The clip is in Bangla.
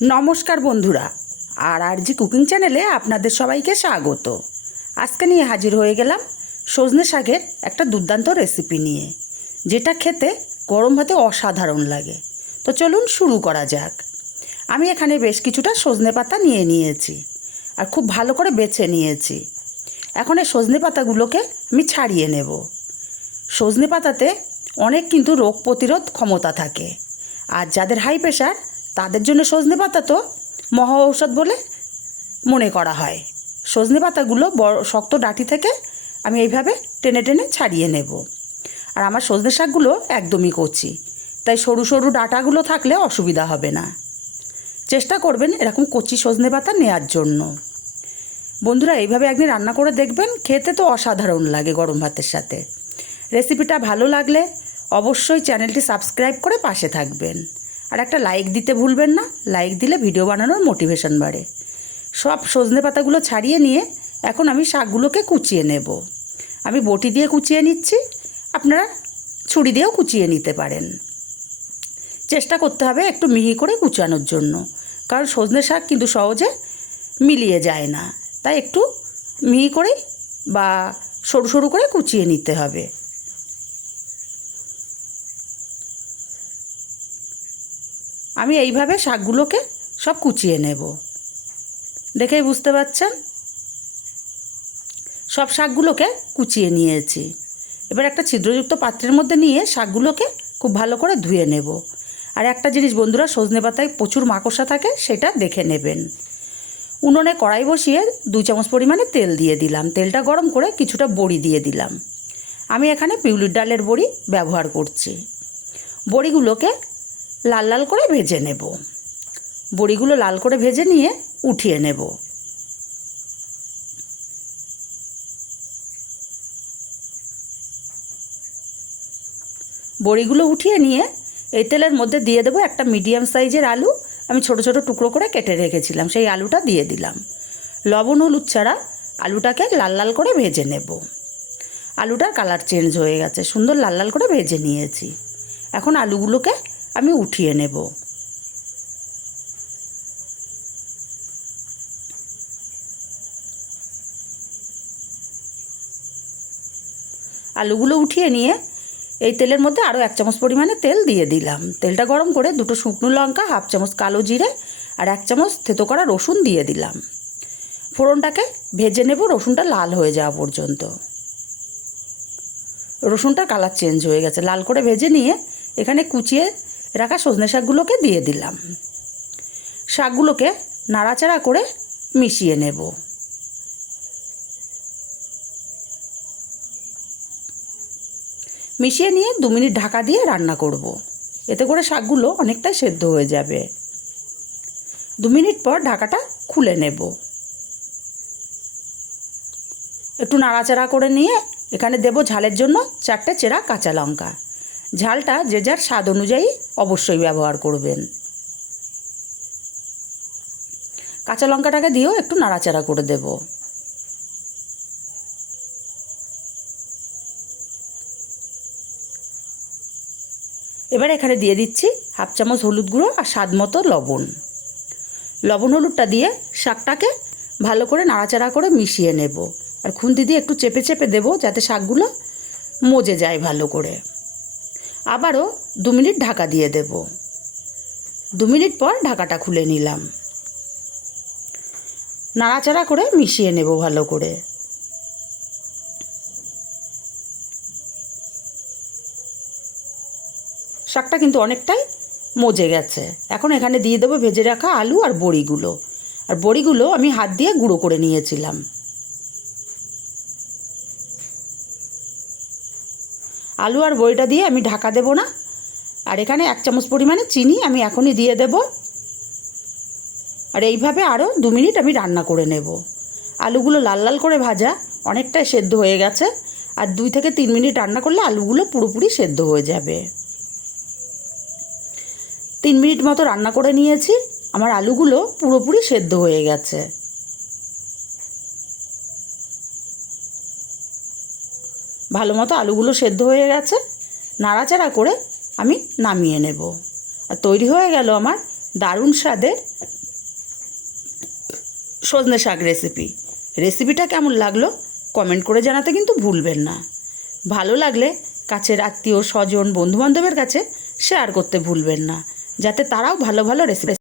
নমস্কার বন্ধুরা, আর আর জি কুকিং চ্যানেলে আপনাদের সবাইকে স্বাগত। আজকে নিয়ে হাজির হয়ে গেলাম সজনে শাকের একটা দুর্দান্ত রেসিপি নিয়ে, যেটা খেতে গরম ভাতে অসাধারণ লাগে। তো চলুন শুরু করা যাক। আমি এখানে বেশ কিছুটা সজনে পাতা নিয়ে নিয়েছি, আর খুব ভালো করে বেছে নিয়েছি। এখন এই সজনে পাতাগুলোকে আমি ছাড়িয়ে নেব। সজনে পাতাতে অনেক কিন্তু রোগ প্রতিরোধ ক্ষমতা থাকে, আর যাদের হাই প্রেশার তাদের জন্য সজনে পাতা তো মহা ঔষধ বলে মনে করা হয়। সজনে পাতাগুলো বড় শক্ত ডাঁটি থেকে আমি এইভাবে টেনে টেনে ছাড়িয়ে নেব। আর আমার সজনে শাকগুলো একদমই কচি, তাই সরু সরু ডাঁটাগুলো থাকলে অসুবিধা হবে না। চেষ্টা করবেন এরকম কচি সজনে পাতা নেওয়ার জন্য। বন্ধুরা, এইভাবে একদিন রান্না করে দেখবেন, খেতে তো অসাধারণ লাগে গরম ভাতের সাথে। রেসিপিটা ভালো লাগলে অবশ্যই চ্যানেলটি সাবস্ক্রাইব করে পাশে থাকবেন। আর একটা লাইক দিতে ভুলবেন না। লাইক দিলে ভিডিও বানানোর মোটিভেশন বাড়ে। সব সজনে পাতাগুলো ছাড়িয়ে নিয়ে এখন আমি শাকগুলোকে কুচিয়ে নেব। আমি বটি দিয়ে কুচিয়ে নিচ্ছি। আপনারা ছুরি দিয়েও কুচিয়ে নিতে পারেন। চেষ্টা করতে হবে একটু মিহি করে কুচানোর জন্য। কারণ সজনে শাক কিন্তু সহজে মিলিয়ে যায় না। তাই একটু মিহি করে বা সরু সরু করে কুচিয়ে নিতে হবে। আমি এইভাবে শাকগুলোকে সব কুচিয়ে নেব। দেখেই বুঝতে পারছেন? সব শাকগুলোকে কুচিয়ে নিয়েছি। এবার একটা ছিদ্রযুক্ত পাত্রের মধ্যে নিয়ে শাকগুলোকে খুব ভালো করে ধুয়ে নেব। আর একটা জিনিস বন্ধুরা, সজনে পাতায় প্রচুর মাকড়সা থাকে, সেটা দেখে নেবেন। উনুনে কড়াই বসিয়ে দু চামচ পরিমাণে তেল দিয়ে দিলাম। তেলটা গরম করে কিছুটা বড়ি দিয়ে দিলাম। আমি এখানে পিউলির ডালের বড়ি ব্যবহার করছি। বড়িগুলোকে লাল লাল করে ভেজে নেব। বড়িগুলো লাল করে ভেজে নিয়ে উঠিয়ে নেব। বড়িগুলো উঠিয়ে নিয়ে এই তেলের মধ্যে দিয়ে দেবো একটা মিডিয়াম সাইজের আলু। আমি ছোট ছোট টুকরো করে কেটে রেখেছিলাম, সেই আলুটা দিয়ে দিলাম। লবণ হলুদ ছাড়া আলুটাকে লাল লাল করে ভেজে নেব। আলুটার কালার চেঞ্জ হয়ে গেছে, সুন্দর লাল লাল করে ভেজে নিয়েছি। এখন আলুগুলোকে আমি উঠিয়ে নেব। আলুগুলো উঠিয়ে নিয়ে এই তেলের মধ্যে আরও এক চামচ পরিমাণে তেল দিয়ে দিলাম। তেলটা গরম করে দুটো শুকনো লঙ্কা, হাফ চামচ কালো জিরে আর এক চামচ থেতো করা রসুন দিয়ে দিলাম। ফোড়নটাকে ভেজে নেব, রসুনটা লাল হয়ে যাওয়া পর্যন্ত। রসুনটা কালার চেঞ্জ হয়ে গেছে। লাল করে ভেজে নিয়ে এখানে কুচিয়ে রাখা সজনে শাকগুলোকে দিয়ে দিলাম। শাকগুলোকে নাড়াচাড়া করে মিশিয়ে নেব। মিশিয়ে নিয়ে দু মিনিট ঢাকা দিয়ে রান্না করব। এতে করে শাকগুলো অনেকটাই সেদ্ধ হয়ে যাবে। দু মিনিট পর ঢাকাটা খুলে নেব। একটু নাড়াচাড়া করে নিয়ে এখানে দেব ঝালের জন্য চারটে চেরা কাঁচা লঙ্কা। ঝালটা যে যার স্বাদ অনুযায়ী অবশ্যই ব্যবহার করবেন। কাঁচা লঙ্কাটাকে দিয়েও একটু নাড়াচাড়া করে দেব। এবার এখানে দিয়ে দিচ্ছি হাফ চামচ হলুদ গুঁড়ো আর স্বাদ মতো লবণ। লবণ হলুদটা দিয়ে শাকটাকে ভালো করে নাড়াচাড়া করে মিশিয়ে নেব। আর খুন্তি দিয়ে একটু চেপে চেপে দেবো যাতে শাকগুলো মজে যায় ভালো করে। আবারও দু মিনিট ঢাকা দিয়ে দেব। দু মিনিট পর ঢাকাটা খুলে নিলাম। নাড়াচাড়া করে মিশিয়ে নেব ভালো করে। শাকটা কিন্তু অনেকটাই মজে গেছে। এখন এখানে দিয়ে দেবো ভেজে রাখা আলু আর বড়িগুলো। আর বড়িগুলো আমি হাত দিয়ে গুঁড়ো করে নিয়েছিলাম। আলু আর বড়িটা দিয়ে আমি ঢাকা দেব না। আর এখানে এক চামচ পরিমাণে চিনি আমি এখনই দিয়ে দেব। আর এইভাবে আরও দু মিনিট আমি রান্না করে নেব। আলুগুলো লাল লাল করে ভাজা, অনেকটাই সেদ্ধ হয়ে গেছে। আর দুই থেকে তিন মিনিট রান্না করলে আলুগুলো পুরোপুরি সেদ্ধ হয়ে যাবে। তিন মিনিট মতো রান্না করে নিয়েছি। আমার আলুগুলো পুরোপুরি সেদ্ধ হয়ে গেছে। ভালো মতো আলুগুলো সেদ্ধ হয়ে গেছে, নাড়াচাড়া করে আমি নামিয়ে নেব। আর তৈরি হয়ে গেল আমার দারুণ স্বাদের সজনে শাক রেসিপি রেসিপিটা কেমন লাগল কমেন্ট করে জানাতে কিন্তু ভুলবেন না। ভালো লাগলে কাছের আত্মীয়, স্বজন, বন্ধুবান্ধবের কাছে শেয়ার করতে ভুলবেন না, যাতে তারাও ভালো ভালো রেসিপি